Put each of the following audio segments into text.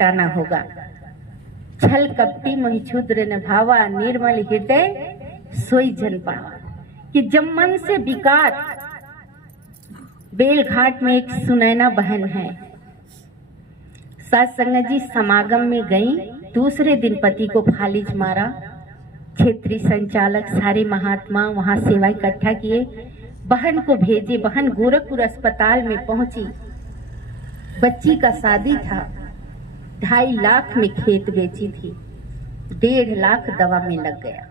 हटाना होगा। छल कपटी मन क्षुद्र न भावा, निर्मल हृदय सोई जन पावा। कि जब मन से विकार, बेलघाट में एक सुनैना बहन है, साथ संगत जी समागम में गई। दूसरे दिन पति को फालिज मारा। क्षेत्रीय संचालक सारे महात्मा वहां सेवा इकट्ठा किए, बहन को भेजे। बहन गोरखपुर अस्पताल में पहुंची। बच्ची का शादी था, 2.5 लाख में खेत बेची थी, 1.5 लाख दवा में लग गया।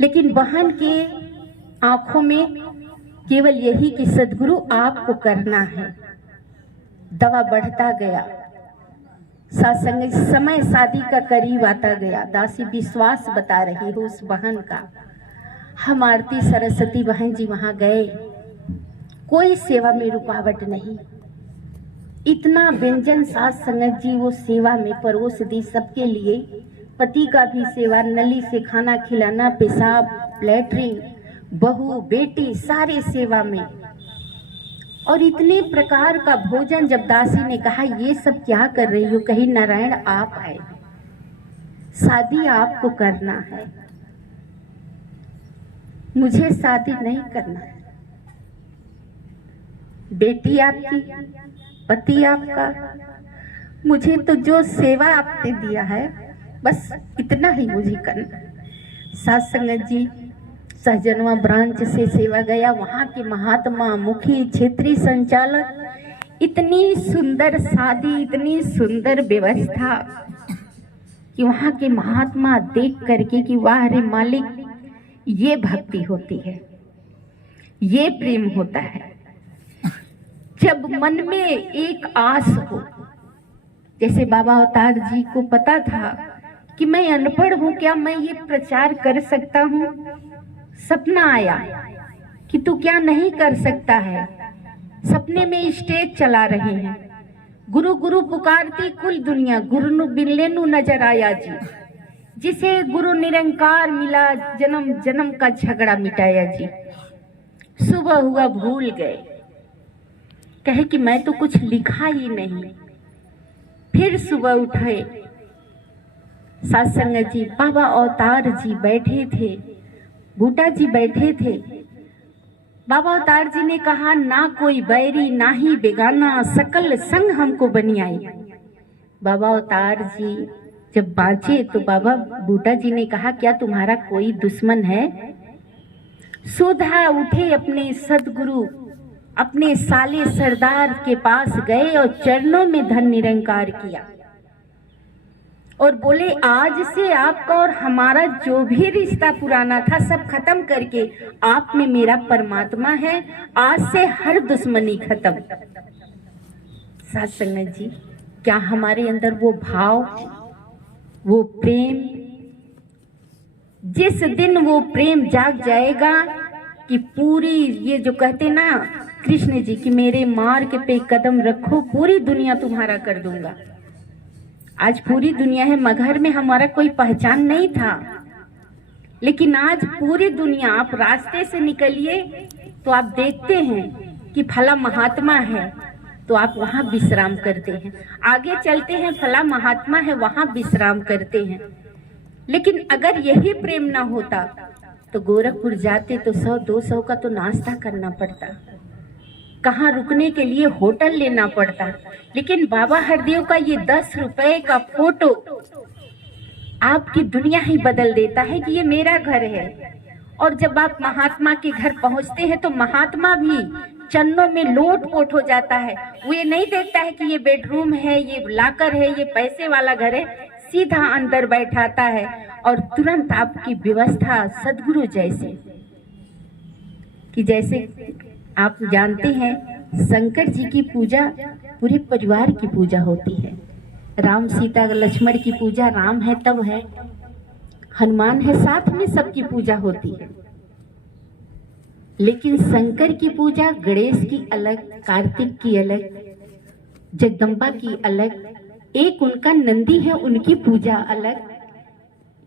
लेकिन बहन के आंखों में केवल यही कि सदगुरु आपको करना है। दवा बढ़ता गया। सत्संग समय शादी का करीब आता गया। दासी विश्वास बता रही हो उस बहन का। हम आरती सरस्वती बहन जी वहां गए, कोई सेवा में रुकावट नहीं। इतना व्यंजन सास संगत जी वो सेवा में परोस दी सबके लिए। पति का भी सेवा, नली से खाना खिलाना, पेशाब, लैट्रिन, बहू बेटी सारे सेवा में। और इतने प्रकार का भोजन। जब दासी ने कहा ये सब क्या कर रही हो, कही नारायण आप आए, शादी आपको करना है, मुझे शादी नहीं करना है। बेटी आपकी, पति आपका, मुझे तो जो सेवा आपने दिया है बस इतना ही मुझे करना है। साथ संगत जी सहजनवा ब्रांच से सेवा गया। वहां के महात्मा, मुखी, क्षेत्रीय संचालक, इतनी सुंदर शादी, इतनी सुंदर व्यवस्था कि वहां के महात्मा देख करके कि वाह रे मालिक, ये भक्ति होती है, ये प्रेम होता है। जब मन में एक आस हो, जैसे बाबा अवतार जी को पता था कि मैं अनपढ़ हूं, क्या मैं ये प्रचार कर सकता हूं? सपना आया कि तू क्या नहीं कर सकता है। सपने में स्टेज चला रहे हैं, गुरु गुरु पुकारती कुल दुनिया, गुरु नु बिनले नु नजर आया जी। जिसे गुरु निरंकार मिला, जन्म जन्म का झगड़ा मिटाया जी। सुबह हुआ भूल गए, कहे कि मैं तो कुछ लिखा ही नहीं। फिर सुबह उठे, सत्संग जी, बाबा अवतार जी बैठे थे, बूटा जी बैठे थे। बाबा अवतार जी ने कहा, ना कोई बैरी ना ही बेगाना, सकल संग हमको बनियाई। बाबा अवतार जी जब बाँचे तो बाबा बूटा जी ने कहा, क्या तुम्हारा कोई दुश्मन है? सुधा उठे, अपने सदगुरु, अपने साले सरदार के पास गए और चरणों में धन निरंकार किया और बोले, आज से आपका और हमारा जो भी रिश्ता पुराना था सब खत्म करके आप में मेरा परमात्मा है। आज से हर दुश्मनी खत्म। साथ संगत जी, क्या हमारे अंदर वो भाव, वो प्रेम, जिस दिन वो प्रेम जाग जाएगा कि पूरी, ये जो कहते ना कृष्ण जी कि मेरे मार्ग पे कदम रखो, पूरी दुनिया तुम्हारा कर दूंगा। आज पूरी दुनिया है, मगर में हमारा कोई पहचान नहीं था, लेकिन आज पूरी दुनिया। आप रास्ते से निकलिए तो आप देखते हैं कि फला महात्मा है तो आप वहां विश्राम करते हैं, आगे चलते हैं फला महात्मा है वहां विश्राम करते हैं। लेकिन अगर यही प्रेम ना होता तो गोरखपुर जाते तो 100-200 का तो नाश्ता करना पड़ता, कहाँ रुकने के लिए होटल लेना पड़ता। लेकिन बाबा हरदेव का ये 10 रुपए का फोटो आपकी दुनिया ही बदल देता है कि ये मेरा घर है। और जब आप महात्मा के घर पहुंचते हैं तो महात्मा भी चन्नों में लोट पोट हो जाता है। वो ये नहीं देखता है कि ये बेडरूम है, ये लाकर है, ये पैसे वाला घर है, सीधा अंदर बैठाता है और तुरंत आपकी व्यवस्था सदगुरु जैसे कि जैसे आप जानते हैं शंकर जी की पूजा पूरे परिवार की पूजा होती है। राम सीता लक्ष्मण की पूजा, राम है तब है, हनुमान है साथ में, सबकी पूजा होती है। लेकिन शंकर की पूजा गणेश की अलग, कार्तिक की अलग, जगदम्बा की अलग, एक उनका नंदी है उनकी पूजा अलग,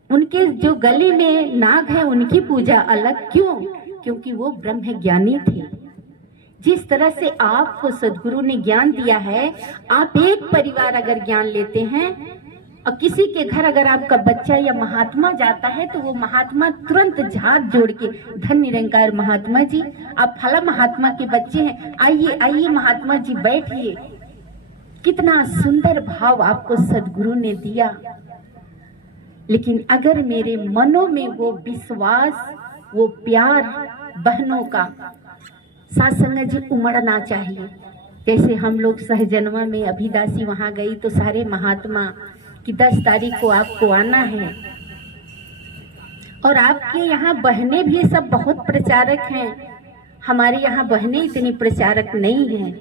उनके जो गले में नाग है उनकी पूजा अलग। क्यों? क्योंकि वो ब्रह्म ज्ञानी थे। जिस तरह से आपको सदगुरु ने ज्ञान दिया है, आप एक परिवार अगर ज्ञान लेते हैं और किसी के घर अगर आपका बच्चा या महात्मा जाता है तो वो महात्मा तुरंत हाथ जोड़ के, धन निरंकार महात्मा जी, आप फला महात्मा के बच्चे हैं, आइए आइए महात्मा जी बैठिए। कितना सुंदर भाव आपको सदगुरु ने दिया। लेकिन अगर मेरे मनों में वो विश्वास, वो प्यार बहनों का सत्संग जी उमड़ना चाहिए। जैसे हम लोग सहजनवा में अभिदासी वहां गई तो सारे महात्मा कि 10 तारीख को आपको आना है, और आपके यहाँ बहनें भी सब बहुत प्रचारक हैं, हमारे यहाँ बहनें इतनी प्रचारक नहीं हैं।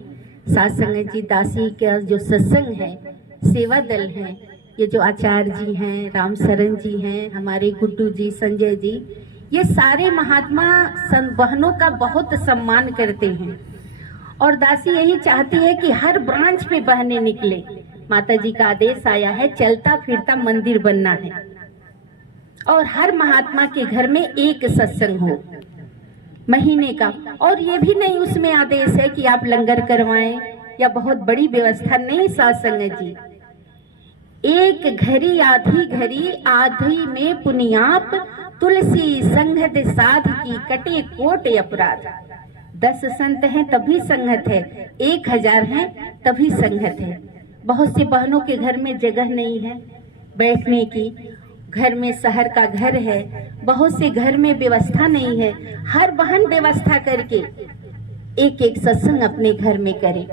सत्संग जी दासी का जो सत्संग है, सेवा दल है, ये जो आचार्य जी हैं, राम शरण जी हैं, हमारे गुड्डू जी, संजय जी, ये सारे महात्मा बहनों का बहुत सम्मान करते हैं। और दासी यही चाहती है कि हर ब्रांच पे बहनें निकले। माता जी का आदेश आया है, चलता फिरता मंदिर बनना है, और हर महात्मा के घर में एक सत्संग हो महीने का। और ये भी नहीं उसमें आदेश है कि आप लंगर करवाएं या बहुत बड़ी व्यवस्था, नहीं सत्संग जी, एक घड़ी आधी घड़ी आधी में पुनियाप, तुलसी संगत साध की कटे कोट अपराध। 10 संत हैं तभी संगत है, 1000 हैं तभी संगत है। बहुत से बहनों के घर में जगह नहीं है बैठने की, घर में शहर का घर है, बहुत से घर में व्यवस्था नहीं है। हर बहन व्यवस्था करके एक एक सत्संग अपने घर में करे।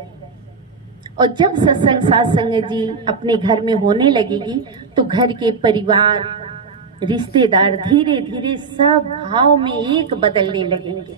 और जब सत्संग सत्संग जी अपने घर में होने लगेगी तो घर के परिवार, रिश्तेदार धीरे धीरे सब भाव में एक बदलने लगेंगे।